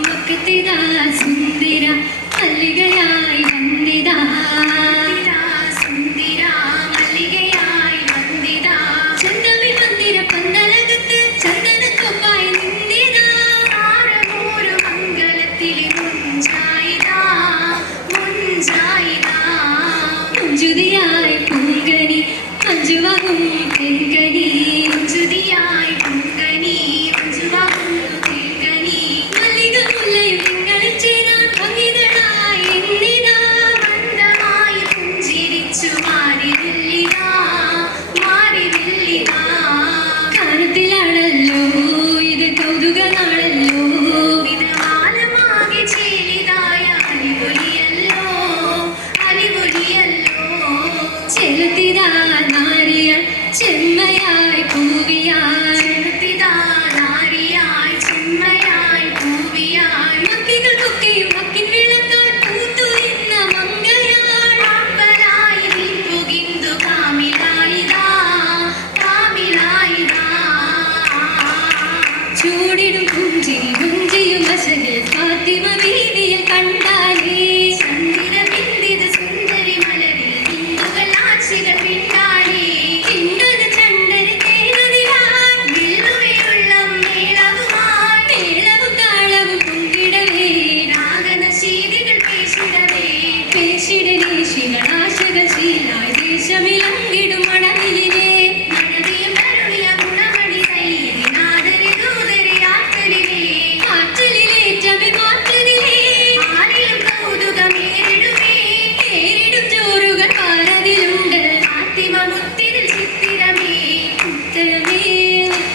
മുക്കത്തിതാ സുന്ദര മല്ലികയായി വന്നിതാ. ചെമ്മയായി പൂവിയായി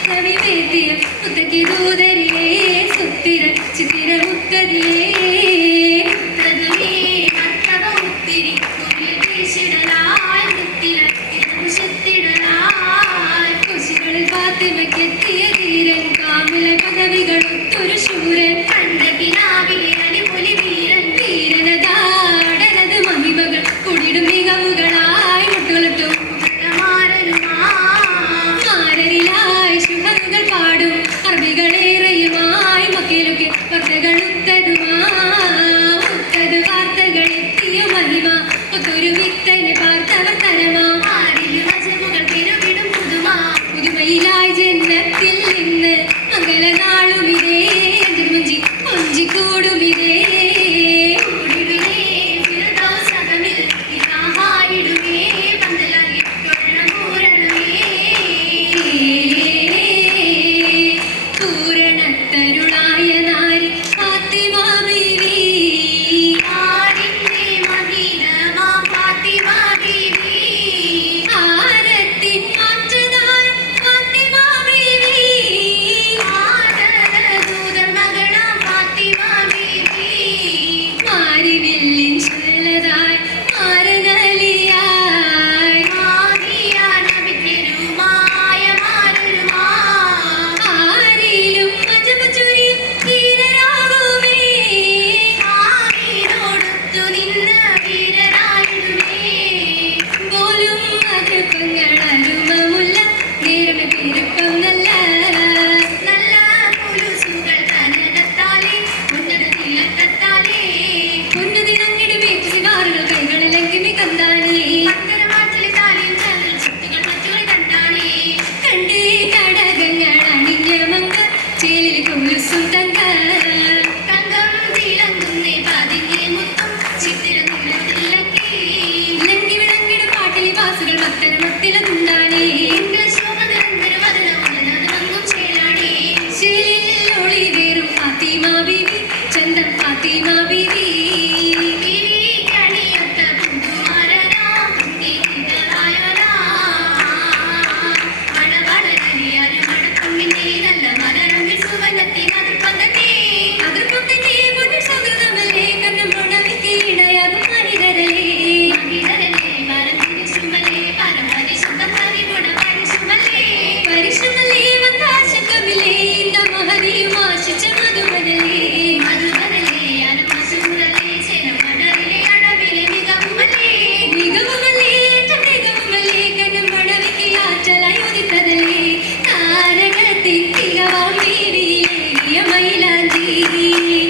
നവിവേദ്യ ഉത്തകി ദൂതരിലേ സുത്തിര ചിത്തിര ഉത്തരിലേ ഫാത്തിമയ്ക്കെത്തിയ ധീരൻ കാമില പദവികൾ ഒത്തൊരു ശൂരൻ. പണ്ട് പിതാവിലെ జిగుడు మిరే Thank you.